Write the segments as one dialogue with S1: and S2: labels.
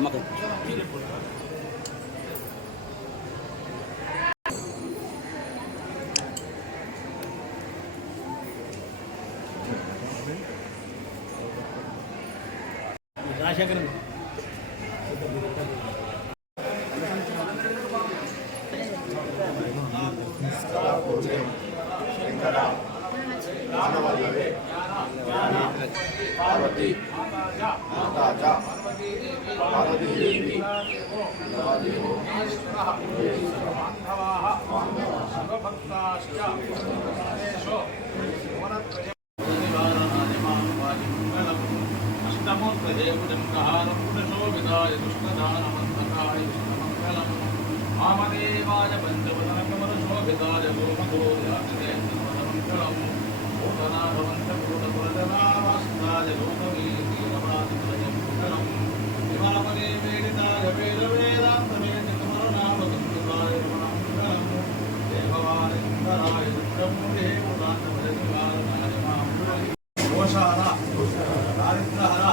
S1: 그만큼. 아시아 그런 భూతాన మహోద్భవాయ నమః ఘోరేహే ఘోరేహే ఘోరేహే జాతవేహే ఘోరేహే ఘోరేహే
S2: అన్నది ఇస్తే నాకు అమ్మకు
S3: రాజశేఖర్
S1: వామదేవాయ పంచవదనకమలశోభితాయ గోమధోర్యాక్షేత్రమంగళం భూతనాభవంతభూతపురజనావాస్తాయ మాంగళం దారిద్రహర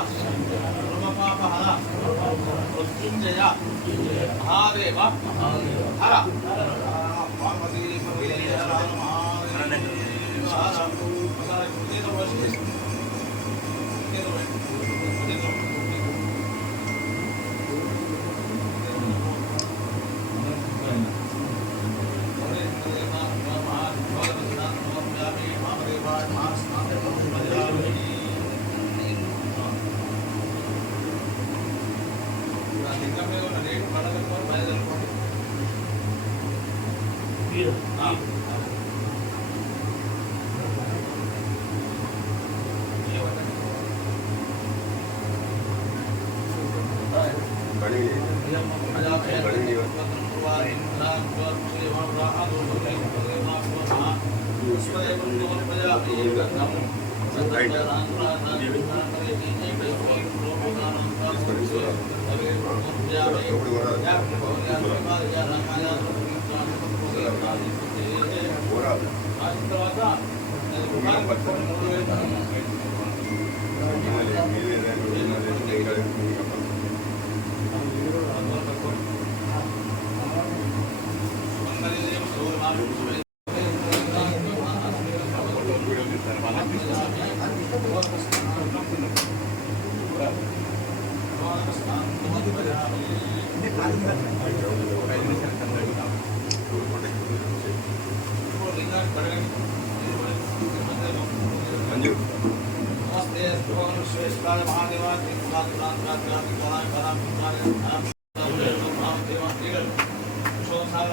S1: किञ्जय महादेव हर पार्वती महादेव 啊。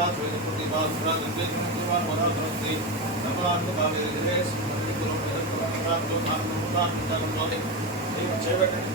S1: धन्यवाद सभी प्रतिभाग पूरा करके का धन्यवाद एक
S3: अच्छे बैठे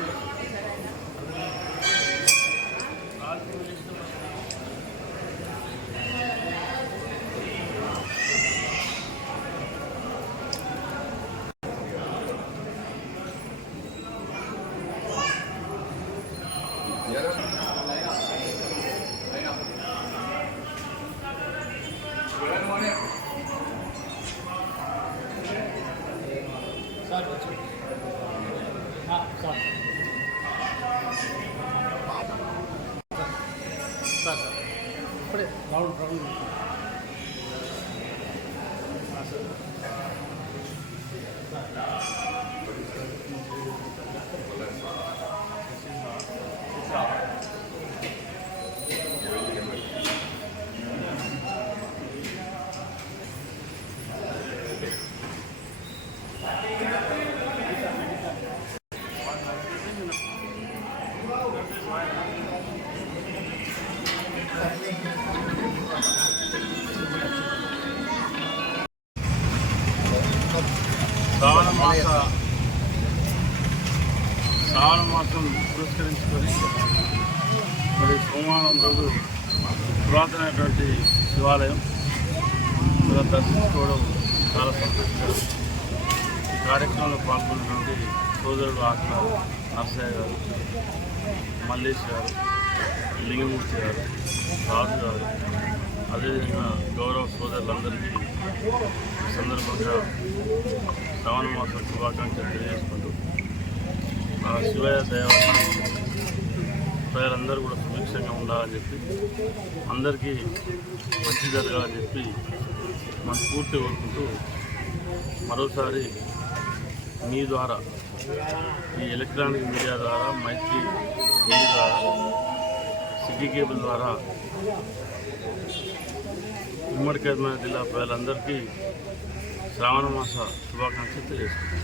S3: ఆ, సార్ సార్ సార్ ఇప్పుడే రౌండ్ రౌండ్ ఆ, సార్
S4: శ్రావణ శ్రావణ పురస్కరించుకొని మరి సోమవారం రోజు పురాతనమైనటువంటి శివాలయం ఇలా దర్శించుకోవడం చాలా సంతోషకరం. ఈ కార్యక్రమంలో పాల్గొన్నటువంటి సోదరుడు ఆత్మ నర్సయ్య గారు మల్లేష్ గారు లింగమూర్తి గారు రాజు గారు అదేవిధంగా గౌరవ సోదరులందరికీ ఈ సందర్భంగా శ్రవణ మాసం శుభాకాంక్షలు తెలియజేసుకుంటూ ఆ శివయ దయ ప్రజలందరూ కూడా సుభిక్షంగా ఉండాలని చెప్పి అందరికీ మంచి జరగాలని చెప్పి మనస్ఫూర్తి కోరుకుంటూ మరోసారి మీ ద్వారా ఈ ఎలక్ట్రానిక్ మీడియా ద్వారా మైత్రి ద్వారా సిటీ కేబుల్ ద్వారా ఉమ్మడి కరీంనగర్ జిల్లా ప్రజలందరికీ శ్రావణ మాస శుభాకాంక్షలు తెలియజేస్తున్నాను.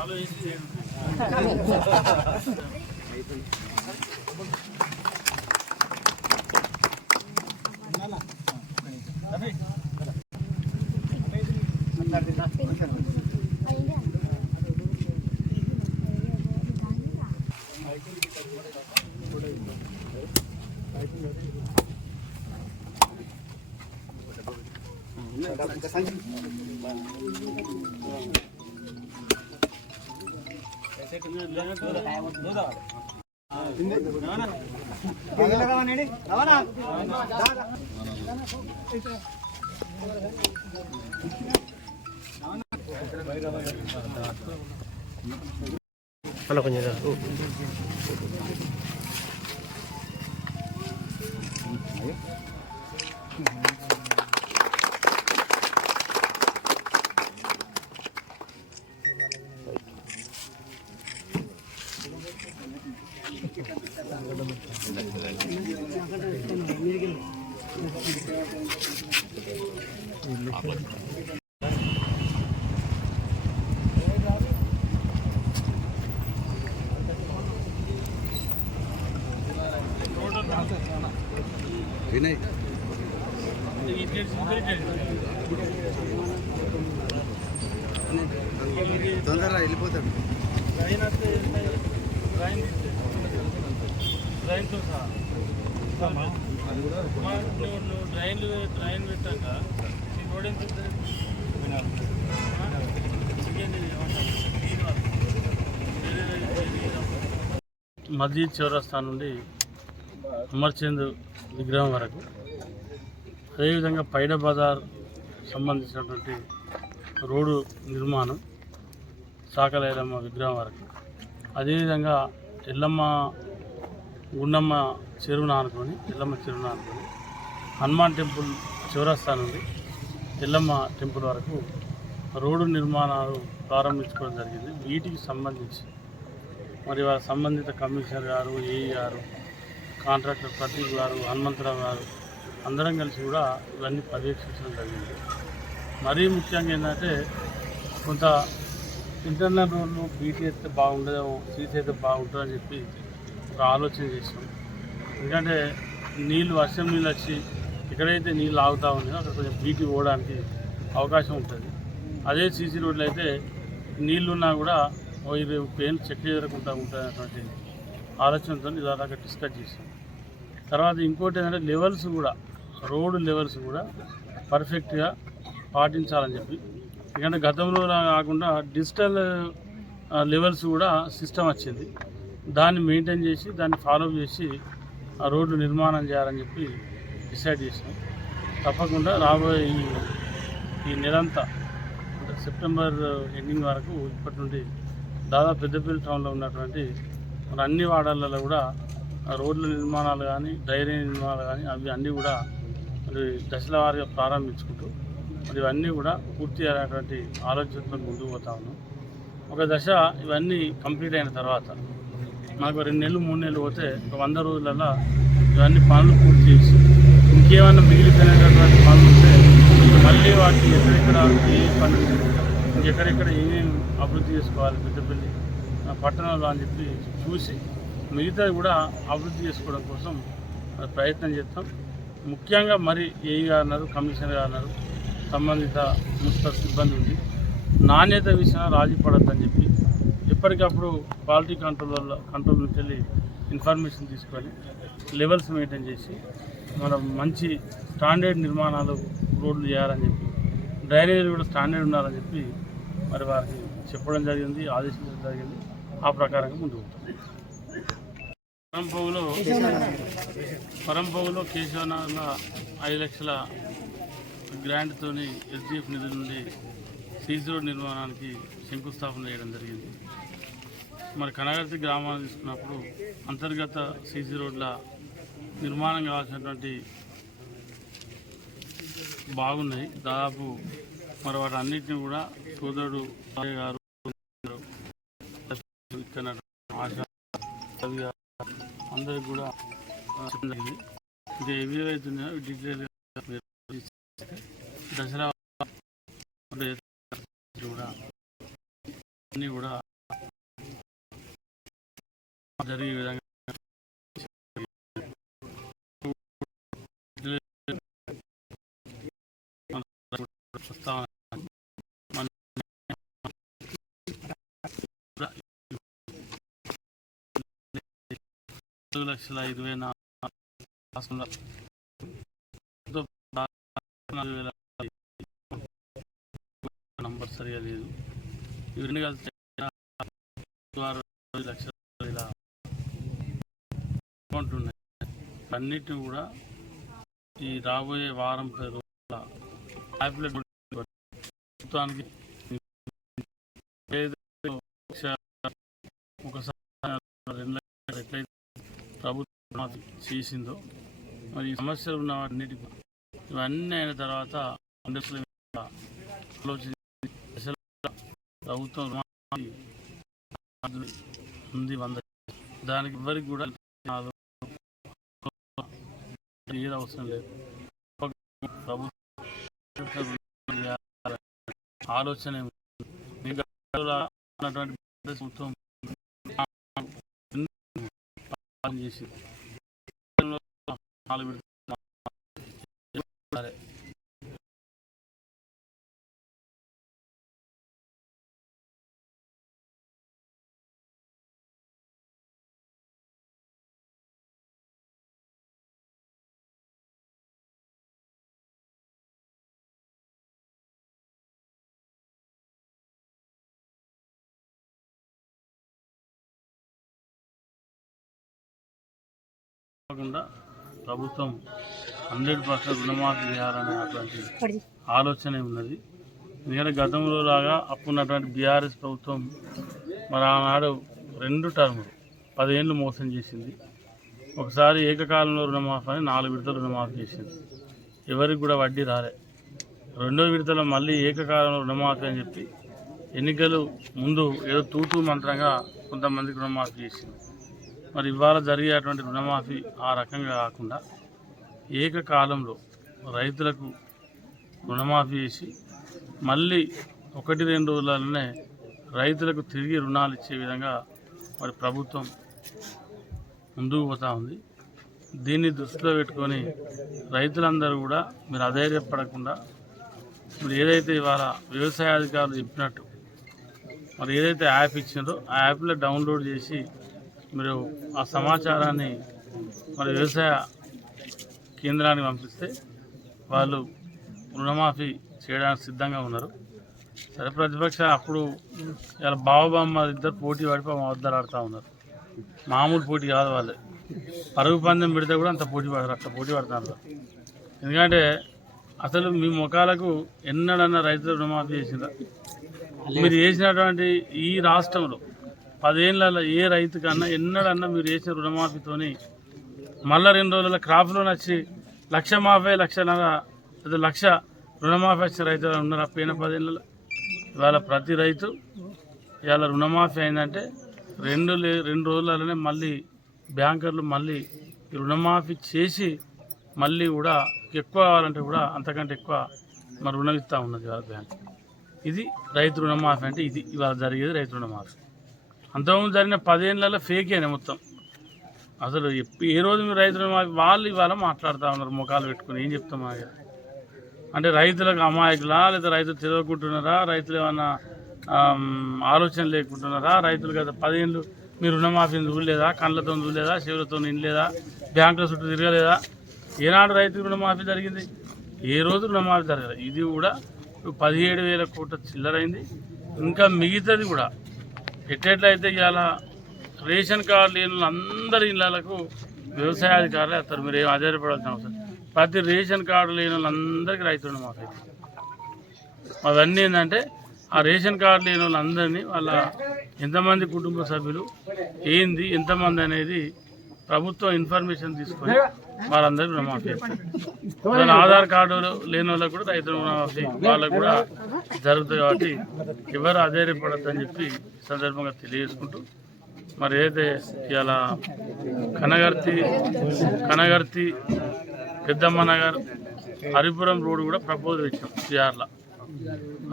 S3: ఆలోచించి అన్న కొంచెం
S4: Apat. మస్జీద్ చౌరస్తా నుండి అమర్చంద్ విగ్రహం వరకు. అదేవిధంగా పైడ బజార్ సంబంధించినటువంటి రోడ్డు నిర్మాణం సాకలైలమ్మ విగ్రహం వరకు. అదేవిధంగా ఎల్లమ్మ గుండమ్మ చెరువును ఆనుకొని ఎల్లమ్మ చెరువును ఆనుకొని హనుమాన్ టెంపుల్ చౌరస్తా నుండి ఎల్లమ్మ టెంపుల్ వరకు రోడ్డు నిర్మాణాలు ప్రారంభించుకోవడం జరిగింది. వీటికి సంబంధించి మరి వారి సంబంధిత కమిషనర్ గారు ఏఈ గారు కాంట్రాక్టర్ ప్రతీక్ గారు హనుమంతరావు గారు అందరం కలిసి కూడా ఇవన్నీ పర్యవేక్షించడం జరిగింది. మరీ ముఖ్యంగా ఏంటంటే కొంత ఇంటర్నల్ రోడ్లు బీటీ అయితే బాగుండదేమో సీసీ అయితే బాగుంటుందని అని చెప్పి ఒక ఆలోచన చేసాం ఎందుకంటే నీళ్ళు వర్షం నీళ్ళు వచ్చి ఎక్కడైతే నీళ్ళు ఆగుతా ఉన్నాయో అక్కడ కొంచెం బీటీ పోవడానికి అవకాశం ఉంటుంది. అదే సీసీ రోడ్లు అయితే నీళ్ళున్నా కూడా ఓ ఇరవై చెక్ చేయకుండా ఉంటుంది ఆలోచనతో దాదాపు డిస్కస్ చేసాం తర్వాత ఇంకోటి ఏంటంటే లెవెల్స్ కూడా రోడ్డు లెవెల్స్ కూడా పర్ఫెక్ట్గా పాటించాలని చెప్పి. ఎందుకంటే గతంలో కాకుండా డిజిటల్ లెవెల్స్ కూడా సిస్టమ్ వచ్చింది. దాన్ని మెయింటైన్ చేసి దాన్ని ఫాలో చేసి ఆ రోడ్లు నిర్మాణం చేయాలని చెప్పి డిసైడ్ చేసాం తప్పకుండా రాబోయే ఈ ఈ నెలంతా అంటే సెప్టెంబర్ ఎండింగ్ వరకు ఇప్పటి నుండి దాదాపు పెద్దపల్లి టౌన్లో ఉన్నటువంటి మరి అన్ని వార్డాలలో కూడా రోడ్ల నిర్మాణాలు కానీ డ్రైనేజ్ నిర్మాణాలు కానీ అవి అన్నీ కూడా మరి దశల వారీగా ప్రారంభించుకుంటూ మరి ఇవన్నీ కూడా పూర్తి అయినటువంటి ఆలోచనతో ముందుకు పోతా ఉన్నాం. ఒక దశ ఇవన్నీ కంప్లీట్ అయిన తర్వాత మాకు రెండు నెలలు మూడు నెలలు పోతే ఒక వంద రోజులలో ఇవన్నీ పనులు పూర్తి చేసి ఇంకేమన్నా మిగిలిపోయినటువంటి పనులు ఉంటే మళ్ళీ వాటిని ఎక్కడెక్కడ ఏ పనులు ఎక్కడెక్కడ ఏమేమి అభివృద్ధి చేసుకోవాలి పెద్దపల్లి ఆ, పట్టణంలో అని చెప్పి చూసి మిగతాది కూడా అభివృద్ధి చేసుకోవడం కోసం ప్రయత్నం చేస్తాం. ముఖ్యంగా మరి ఏఈ గారు అన్నారు కమిషనర్ గారు అన్నారు సంబంధిత మున్సిపల్ సిబ్బంది ఉంది. నాణ్యత విషయంలో రాజీ పడద్దని చెప్పి ఎప్పటికప్పుడు క్వాలిటీ కంట్రోల్ కంట్రోల్ నుంచి వెళ్ళి ఇన్ఫర్మేషన్ తీసుకొని లెవెల్స్ మెయింటైన్ చేసి మనం మంచి స్టాండర్డ్ నిర్మాణాలు రోడ్లు చేయాలని చెప్పి డ్రైనేజీలు కూడా స్టాండర్డ్ ఉండాలని చెప్పి మరి వారికి చెప్పడం జరిగింది ఆదేశించడం జరిగింది. ఆ ప్రకారంగా ముందు పరంపోగులో పరంపోగులో కేశవనగర్ల ఐదు లక్షల గ్రాంట్తోని ఎస్డిఎఫ్ నిధుల నుండి సీజ్ రోడ్ నిర్మాణానికి శంకుస్థాపన చేయడం జరిగింది. మరి కనగర్తి గ్రామాన్ని తీసుకున్నప్పుడు అంతర్గత సీసీ రోడ్ల నిర్మాణం కావాల్సినటువంటి బాగున్నాయి. దాదాపు మరి వాటి అన్నింటినీ కూడా సోదరుడు గారు ఆశ అందరికి కూడా ఆ, చెప్పడం ఇంకా ఏవి డీటెయిల్ దసరా కూడా అన్నీ కూడా జరిగే విధంగా ప్రస్తావన మన నాలుగు లక్షల ఇరవై నాలుగు వేల నంబర్ సరిగా లేదు. ఇవి రెండు కలిసి లక్షల ఇలా అకౌంట్ ఉన్నాయి. అన్నిటిని కూడా ఈ రాబోయే వారం పది రోజుల ట్యాబ్లెట్ ప్రభుత్వానికి ఒకసారి రెండు లక్షలు ఎట్లయితే ప్రభుత్వం చేసిందో మరి సమస్యలు ఉన్న వాటిన్నిటి ఇవన్నీ అయిన తర్వాత అందరిలో ప్రభుత్వం ఉంది వంద దానికి ఎవరికి కూడా ఏది అవసరం లేదు. ప్రభుత్వం ఆలోచన ప్రభుత్వం చేసి తప్పకుండా ప్రభుత్వం హండ్రెడ్ పర్సెంట్ రుణమాఫీ చేయాలనేటువంటి ఆలోచన ఉన్నది. ఎందుకంటే గతంలో లాగా అప్పున్నటువంటి బీఆర్ఎస్ ప్రభుత్వం మరి ఆనాడు రెండు టర్ములు పదేళ్ళు మోసం చేసింది. ఒకసారి ఏకకాలంలో రుణమాఫీ అని నాలుగు విడతలు రుణమాఫీ చేసింది. ఎవరికి కూడా వడ్డీ రాలే. రెండో విడతలో మళ్ళీ ఏకకాలంలో రుణమాఫీ అని చెప్పి ఎన్నికలు ముందు ఏదో తూతూ మంత్రంగా కొంతమందికి రుణమాఫీ చేసింది. మరి ఇవాళ జరిగేటువంటి రుణమాఫీ ఆ రకంగా కాకుండా ఏకకాలంలో రైతులకు రుణమాఫీ చేసి మళ్ళీ ఒకటి రెండు రోజులలోనే రైతులకు తిరిగి రుణాలు ఇచ్చే విధంగా మరి ప్రభుత్వం ముందుకు పోతూ ఉంది. దీన్ని దృష్టిలో పెట్టుకొని రైతులందరూ కూడా మీరు అధైర్యపడకుండా మీరు ఏదైతే ఇవాళ వ్యవసాయ అధికారులు చెప్పినట్టు మరి ఏదైతే యాప్ ఇచ్చినారో ఆ యాప్లో డౌన్లోడ్ చేసి మీరు ఆ సమాచారాన్ని మరి వ్యవసాయ కేంద్రానికి పంపిస్తే వాళ్ళు రుణమాఫీ చేయడానికి సిద్ధంగా ఉన్నారు. సరే ప్రతిపక్ష అప్పుడు ఇలా బావబామ్మ ఇద్దరు పోటీ పడిపో మా వద్దరు ఆడుతూ ఉన్నారు. మామూలు పోటీ కాదు వాళ్ళే పరుగు పందెం పెడితే కూడా అంత పోటీ పడరు అట్లా పోటీ పడుతున్నారు ఎందుకంటే అసలు మీ ముఖాలకు ఎన్నడన్నా రైతులు రుణమాఫీ చేసిందా మీరు చేసినటువంటి ఈ రాష్ట్రంలో పదేళ్ళ ఏ రైతు కన్నా ఎన్నడన్నా మీరు చేసిన రుణమాఫీతోని మళ్ళా రెండు రోజుల క్రాప్ లోన్ వచ్చి లక్ష మాఫీ లక్షన్నర లక్ష రుణమాఫీ వచ్చిన రైతులు ఉన్నారు. పోయిన పదేళ్ళలో ఇవాళ ప్రతి రైతు ఇవాళ రుణమాఫీ అయిందంటే రెండు రెండు రోజులలోనే మళ్ళీ బ్యాంకర్లు మళ్ళీ రుణమాఫీ చేసి మళ్ళీ కూడా ఎక్కువ కావాలంటే కూడా అంతకంటే ఎక్కువ మరి రుణం ఇస్తూ ఉన్నది ఇవాళ బ్యాంక్. ఇది రైతు రుణమాఫీ అంటే ఇది ఇవాళ జరిగేది రైతు రుణమాఫీ. అంతకుముందు జరిగిన పదేళ్ళలో ఫేకేనే మొత్తం. అసలు ఏ రోజు మీరు రైతు రుణమాఫీ వాళ్ళు ఇవాళ మాట్లాడుతూ ఉన్నారు ముఖాలు పెట్టుకుని ఏం చెప్తాం మాకు? అంటే రైతులకు అమాయకులా? లేదా రైతులు తెలియకుంటున్నారా రైతులు ఏమన్నా ఆలోచన లేకుంటున్నారా? రైతులు కదా పదేళ్ళు మీరు రుణమాఫీని చూడలేదా? కళ్ళతో చూడలేదా? చెవులతో నిండలేదా బ్యాంకుల చుట్టూ తిరగలేదా? ఏనాడు రైతు రుణమాఫీ జరిగింది? ఏ రోజు రుణమాఫీ జరగలేదు. ఇది కూడా పదిహేడు వేల కోట్ల చిల్లరైంది. ఇంకా మిగతాది కూడా ఎట్టెట్లయితే ఇవాళ రేషన్ కార్డు లేని అందరి ఇళ్ళకు వ్యవసాయ అధికారులు వేస్తారు. మీరు ఏం ఆధారపడాల్సిన అవసరం ప్రతి రేషన్ కార్డు లేని వాళ్ళందరికీ రైతులు మాకైతే అవన్నీ ఏంటంటే ఆ రేషన్ కార్డు లేని వాళ్ళందరినీ వాళ్ళ ఎంతమంది కుటుంబ సభ్యులు ఏంది ఎంతమంది అనేది ప్రభుత్వం ఇన్ఫర్మేషన్ తీసుకొని వాళ్ళందరికీ రుణమాఫీ ఆధార్ కార్డు లేని వాళ్ళకు కూడా రైతు రుణమాఫీ వాళ్ళకు కూడా జరుగుతుంది కాబట్టి ఎవరు అధైర్యపడద్దు అని చెప్పి సందర్భంగా తెలియజేసుకుంటూ మరి ఏదైతే ఇలా కనగర్తి కనగర్తి పెద్దమ్మ నగర్ హరిపురం రోడ్ కూడా ప్రపోజల్ ఇచ్చాం సిఆర్లో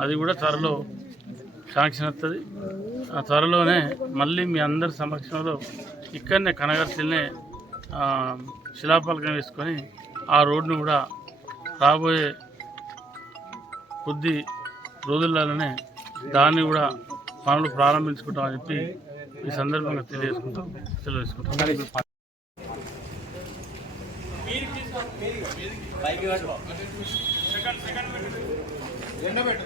S4: అది కూడా త్వరలో శాంక్షన్ వస్తుంది ఆ త్వరలోనే మళ్ళీ మీ అందరి సమక్షంలో ఇక్కడనే కనగర్తినే శిలాఫలకం వేసుకొని ఆ రోడ్ను కూడా రాబోయే కొద్ది రోజుల్లోనే దాన్ని కూడా పనులు ప్రారంభించుకుంటామని చెప్పి ఈ సందర్భంగా తెలియజేసుకుంటాం. తెలియజేసుకుంటాం ఎండబెట్టు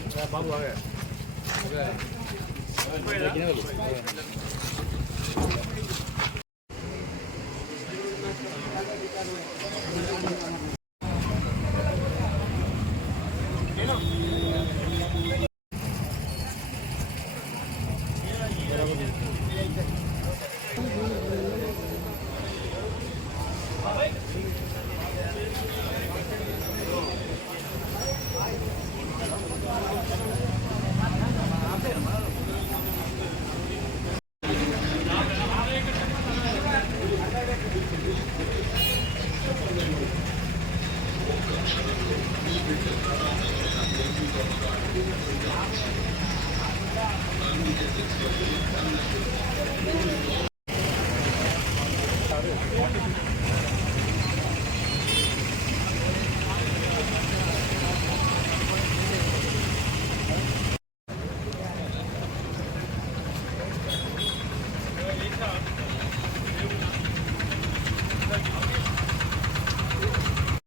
S4: 包过来。对。快点。